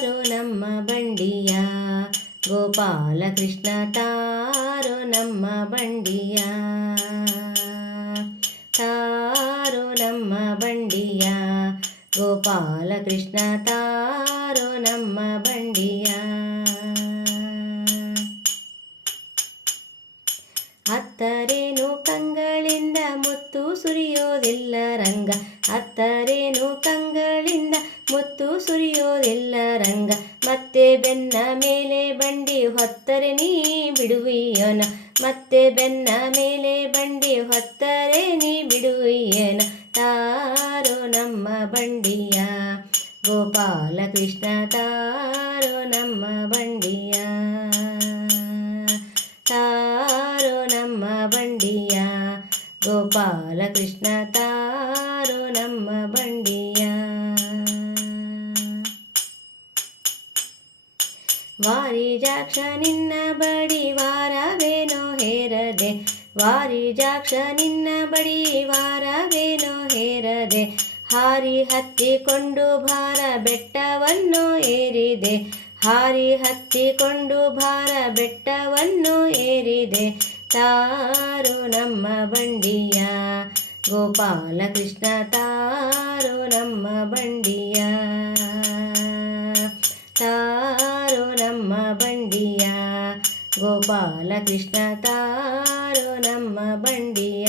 ತಾರೋ ನಮ್ಮ ಬಂಡಿಯ ಗೋಪಾಲ ಕೃಷ್ಣ ತಾರೋ ನಮ್ಮ ಬಂಡಿಯ ತಾರೋ ನಮ್ಮ ಬಂಡಿಯ ಗೋಪಾಲ ಕೃಷ್ಣ ತಾರೋ ನಮ್ಮ ಬಂಡಿಯ ಅತ್ತರೇನು ಕಂಗಳಿಂದ ಮುತ್ತು ಸುರಿಯೋದಿಲ್ಲ ರಂಗ ಅತ್ತರೇನು ಕಂಗಳಿಂದ ಮುತ್ತು ಸುರಿಯೋದಿಲ್ಲ ರಂಗ ಮತ್ತೆ ಬೆನ್ನ ಮೇಲೆ ಬಂಡಿ ಹೊತ್ತರೆ ನೀ ಬಿಡುವಿಯನ ಮತ್ತೆ ಬೆನ್ನ ಮೇಲೆ ಬಂಡಿ ಹೊತ್ತರೆ ನೀ ಬಿಡುವಿಯನ ತಾರೋ ನಮ್ಮ ಬಂಡಿಯ ಗೋಪಾಲ ಕೃಷ್ಣ ತಾರೋ ನಮ್ಮ ಬಂಡಿಯ ತಾರೋ ನಮ್ಮ ಬಂಡಿಯ ಗೋಪಾಲ ಕೃಷ್ಣ ತಾರೋ ನಮ್ಮ ಬಂಡಿಯ ವಾರಿಜಾಕ್ಷ ನಿನ್ನ ಬಡಿ ವಾರವೇನೋ ಹೇರದೆ ವಾರಿಜಾಕ್ಷ ನಿನ್ನ ಬಡಿ ವಾರವೇನೋ ಹೇರದೆ ಹಾರಿ ಹತ್ತಿಕೊಂಡು ಭಾರ ಬೆಟ್ಟವನ್ನು ಏರಿದೆ ಹಾರಿ ಹತ್ತಿಕೊಂಡು ಭಾರ ಬೆಟ್ಟವನ್ನು ಏರಿದೆ ತಾರೋ ನಮ್ಮ ಬಂಡಿಯ ಗೋಪಾಲ ಕೃಷ್ಣ ತಾರೋ ನಮ್ಮ ಬಂಡಿಯ ತಾರೋ ನಮ್ಮ ಬಂಡಿಯ ಗೋಪಾಲ ಕೃಷ್ಣ ತಾರೋ ನಮ್ಮ ಬಂಡಿಯ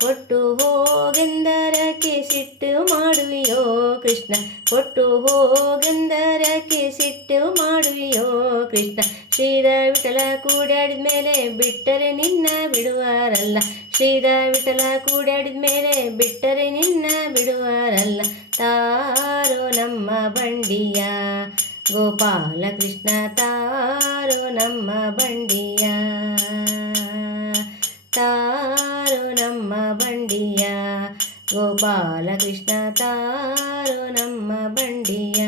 ಕೊಟ್ಟು ಹೋಗೆಂದರಕ್ಕೆ ಸಿಟ್ಟು ಮಾಡುವಿಯೋ ಕೃಷ್ಣ ಕೊಟ್ಟು ಹೋಗೆಂದರಕ್ಕೆ ಸಿಟ್ಟು ಮಾಡುವಿಯೋ ಕೃಷ್ಣ ಶ್ರೀಧ ವಿಠಲ ಕೂಡಾಡಿದ ಮೇಲೆ ಬಿಟ್ಟರೆ ನಿನ್ನ ಬಿಡುವರಲ್ಲ ಶ್ರೀಧ ವಿಠಲ ಕೂಡಾಡಿದ ಮೇಲೆ ಬಿಟ್ಟರೆ ನಿನ್ನ ಬಿಡುವರಲ್ಲ ತಾರೋ ನಮ್ಮ ಬಂಡಿಯ ಗೋಪಾಲ ಕೃಷ್ಣ ತಾರೋ ನಮ್ಮ ಬಂಡಿಯ ತಾರೋ ನಮ್ಮ ಬಂಡಿಯ ಗೋಪಾಲ ಕೃಷ್ಣ ತಾರೋ ನಮ್ಮ ಬಂಡಿಯ